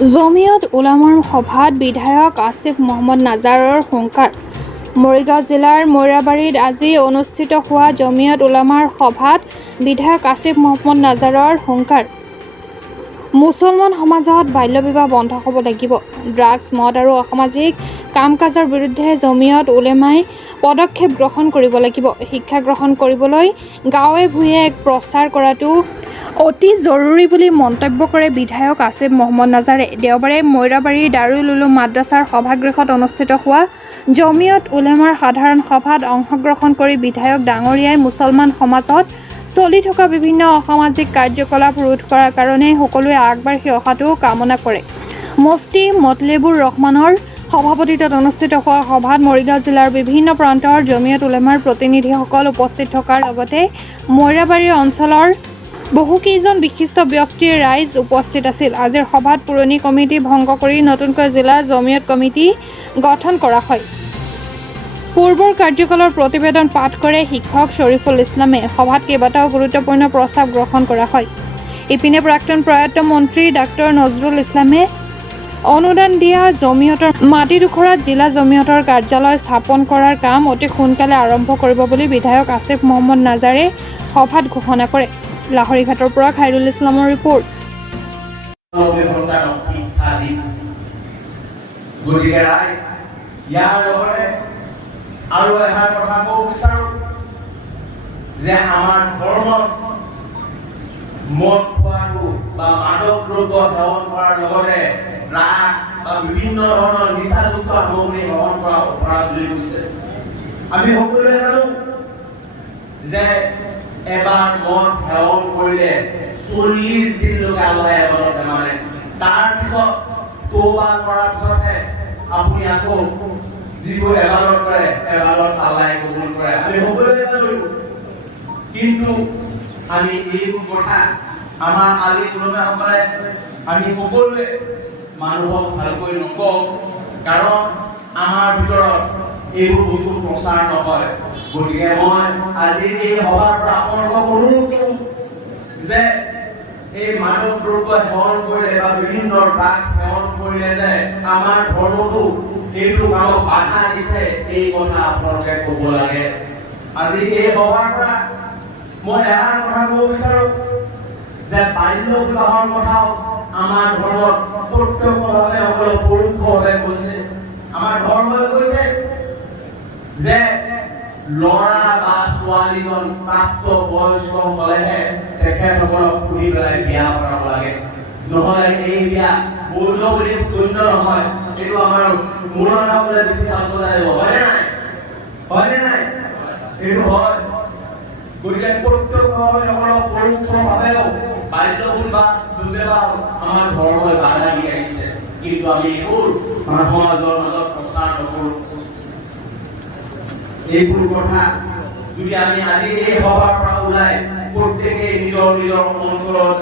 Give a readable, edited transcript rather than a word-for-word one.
জমিয়ত উলামাৰ সভাত বিধায়ক আসিফ মহম্মদ নাজাৰৰ হুংকাৰ। মৰিগাঁও জিলাৰ মৈৰাবাৰীত আজি অনুষ্ঠিত হোৱা জমিয়ত উলামাৰ সভাত বিধায়ক আসিফ মহম্মদ নাজাৰৰ হুংকাৰ। মুছলমান সমাজত বাল্য বিবাহ বন্ধ হ'ব লাগিব। ড্ৰাগছ, মদ আৰু অসামাজিক কাম-কাজৰ বিৰুদ্ধে জমিয়ত উলেমাই পদক্ষেপ গ্ৰহণ কৰিব লাগিব। শিক্ষা গ্ৰহণ কৰিবলৈ গাঁৱে-ভূঞে প্ৰচাৰ কৰাটো অতি জৰুৰী বুলি মন্তব্য কৰে বিধায়ক আসিফ মহম্মদ নাজাৰে। দেওবাৰে মৈৰাবাৰী দাৰুল উলুম মাদ্ৰাছাৰ সভাগৃহত অনুষ্ঠিত হোৱা জমিয়ত উলেমাৰ সাধাৰণ সভাত অংশগ্ৰহণ কৰি বিধায়ক ডাঙৰীয়াই মুছলমান সমাজত চলি থকা বিভিন্ন অসামাজিক কাৰ্যকলাপ ৰোধ কৰাৰ কাৰণে সকলোৱে আগবাঢ়ি অহাটো কামনা কৰে। মুফতি মতলেবুৰ ৰহমানৰ সভাপতিত্বত অনুষ্ঠিত হোৱা সভাত মৰিগাঁও জিলাৰ বিভিন্ন প্ৰান্তৰ জমিয়ত উলেমাৰ প্ৰতিনিধিসকল উপস্থিত থকাৰ লগতে মৈৰাবাৰী অঞ্চলৰ বহুকেইজন বিশিষ্ট ব্যক্তিৰ ৰাইজ উপস্থিত আছিল। আজিৰ সভাত পুৰণি কমিটি ভংগ কৰি নতুনকৈ জিলা জমিয়ত কমিটি গঠন কৰা হয়। পূৰ্বৰ কাৰ্যকালৰ প্ৰতিবেদন পাঠ কৰে শিক্ষক শ্বৰিফুল ইছলামে। সভাত কেইবাটাও গুৰুত্বপূৰ্ণ প্ৰস্তাৱ গ্ৰহণ কৰা হয়। ইপিনে প্ৰাক্তন প্ৰয়াত মন্ত্ৰী ডাক্তৰ নজৰুল ইছলামে অনুদান দিয়া জমিয়তৰ মাটিডোখৰত জিলা জমিয়তৰ কাৰ্যালয় স্থাপন কৰাৰ কাম অতি সোনকালে আৰম্ভ কৰিব বুলি বিধায়ক আসিফ মহম্মদ নাজাৰে সভাত ঘোষণা কৰে। লাহৰীঘাটৰ পৰা খাইৰুল ইছলামৰ ৰিপৰ্ট। আৰু এষাৰ কথা ক'ব বিচাৰো যে আমাৰ ধৰ্মত মদ খোৱাটো বা মাদক দ্ৰব্য সেৱন কৰাৰ লগতে ড্ৰাগছ বা বিভিন্ন ধৰণৰ নিচাযুক্ত সামগ্ৰী সেৱন কৰা চলি গৈছে। আমি সকলোৱে জানো যে এবাৰ মদ সেৱন কৰিলে 40 দিনলৈকে আল্লাহে এবাৰত মানে তাৰপিছত তৌবা কৰাৰ পিছতহে আপুনি আকৌ যিবোৰ এবাৰত কৰে এবাৰত আল্লাহে কবুল কৰে। আমি সকলোৱে জানো, কিন্তু আমি এইবোৰ কথা আমাৰ আলি উলমাসকলে আমি সকলোৱে মানুহক ভালকৈ নকওঁ, কাৰণ আমাৰ ভিতৰত এইবোৰ বস্তু প্ৰচাৰ নহয়। গতিকে মই আজি এই সভাৰ পৰা আপোনালোকক অনুৰোধ কৰোঁ যে এই মাদক দ্ৰব্য সেৱন কৰিলে বা বিভিন্ন ড্ৰাগছ সেৱন কৰিলে যে আমাৰ ধৰ্মটো এইটো কামত বাধা দিছে, এই কথা আপোনালোকে ক'ব লাগে। আজি এই সভাৰ পৰা মই এষাৰ কথা ক'ব বিচাৰো যে বাল্য বিবাহৰ কথাও আমাৰ ধৰ্মত প্ৰত্যক্ষভাৱে হ'লেও পৰোক্ষভাৱে কৈছে। আমাৰ ধৰ্মই কৈছে যে ল'ৰা বা ছোৱালীজন প্ৰাপ্ত বয়স্ক হ'লেহে তেখেতসকলক শুনি পেলাই বিয়া কৰাব লাগে, নহ'লে এই বিয়া বৈধ বুলি গণ্য নহয়। এইটো আমাৰ মূলসকলে বেছি ভালকৈ জানিব, হয়নে নাই? হয়নে নাই? এইটো হয়। গতিকে প্ৰত্যক্ষভাৱে নহ'লেও পৰোক্ষভাৱেও বাল্য বিবাহ আমাৰ ধৰ্মই বাধা দি আহিছে, কিন্তু আমি এইবোৰ আমাৰ সমাজৰ মাজত প্ৰচাৰ নকৰোঁ। এইবোৰ কথা যদি আমি আজি এই সভাৰ পৰা ওলাই প্ৰত্যেকে নিজৰ নিজৰ অঞ্চলত